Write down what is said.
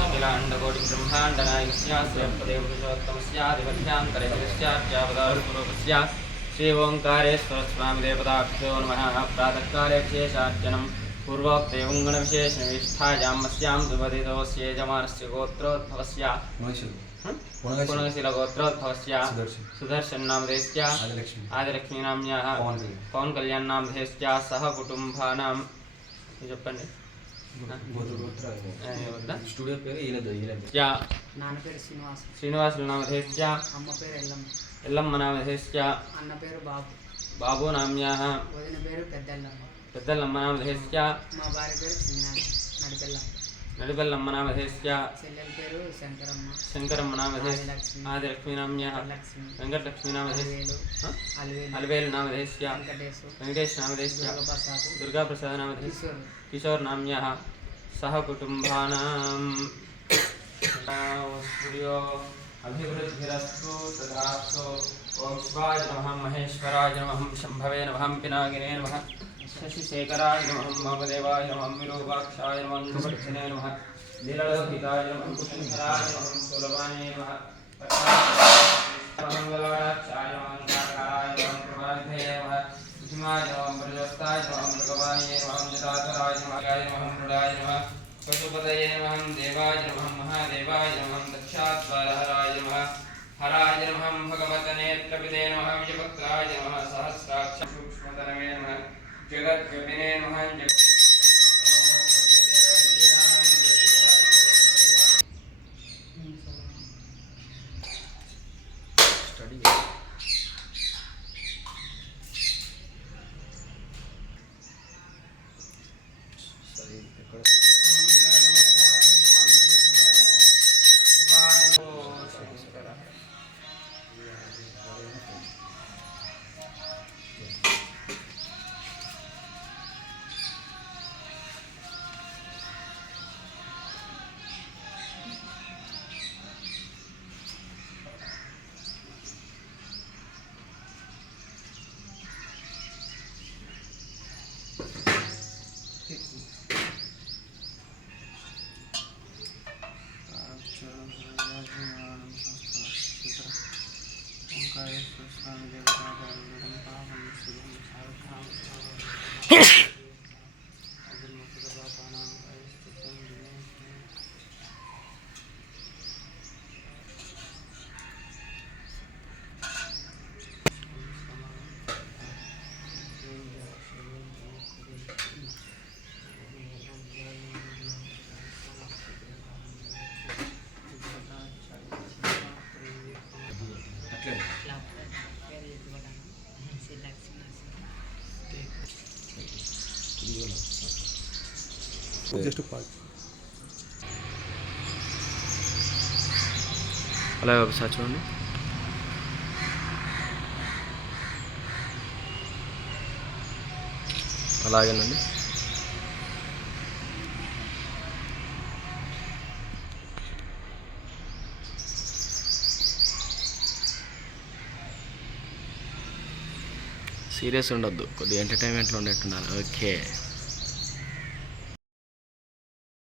अखिलाण्डकोटि ब्रह्माण्डनायकस्य श्रीपदेवपुरुषोत्तमस्यादिवध्यान्तरेभ्यश्चार्चावतारस्वरूपस्य श्री ओंकारेश्वर स्वामी देवताभ्यो नमः। प्रातःकाले विशेषार्चनं पूर्वोक्ते गणविशेषनिष्ठायामस्यां सुपदितोऽस्य यजमानस्य गोत्रोद्भवस्य पुणगशिलगोत्रोद्भवस्य सुदर्शन नामधेयस्य आदिलक्ष्मी नाम्याः पवन कल्याण नामधेयस्य सह कुटुंबानां చెప్పండి స్టూడియో పేరు నాన్న పేరు శ్రీనివాస్ శ్రీనివాసులు నామధేయस्य అమ్మ పేరు ఎల్లమ్మ నామధేయस्य అన్న పేరు బాబు నామ్యాः వదిన పేరు పెద్దలమ్మ నామధేయस्य మా భార్య పేరు నడిపెల్లమ్మ నామధేయस्य చెల్లెల పేరు శంకరమ్మ నామధేయस्य ఆదిలక్ష్మి నామ్యాः వెంకటలక్ష్మి నామధేయस्य అలవేలు నామధేయस्य వెంకటేశ్ నామధేయस्य దుర్గాప్రసాద నామధేయस्य కిషోర్ నామ్యాः సహ కుటుంబానాం సూర్యో అభివృద్ధిరస్తు తథాస్తు. ఓం శివాయ నమః, మహేశ్వరాయ నమః, శంభవే నమః, పినాకినే నమః, శశిశేఖరాయ నమః, మమదేవాయ నమః, విరూపాక్షాయ నమః, సుభక్షణే నమః, లీలాలోహితాయ నమః, కుశంకరాయ నమః, సులభానే నమః, మంగళాక్షాయ నమః, కాకాయ నమః, కృపానిధే నమః, భీమాయ నమః, ప్రజోస్తాయ నమః, మృగవాణే నమః, జటాధరాయ నమః, గాయ నమః, మృడాయ నమః, పశుపతయే నమః, దేవాయ నమః, మహాదేవాయ నమః, దక్షాద్వారహరాయ నమః, హరాయ నమః, భగవతనేత్రవిదే నమః, విజయపత్రాయ నమః, సహస్రాక్ష సూక్ష్మతరమే నమః, జగద్వ్యాపినే నమః. అలాగే ఒకసారి చూడండి. అలాగేనండి. సీరియస్ ఉండొద్దు, కొద్దిగా ఎంటర్టైన్మెంట్లో ఉండేట్టున్నారు. ఓకే.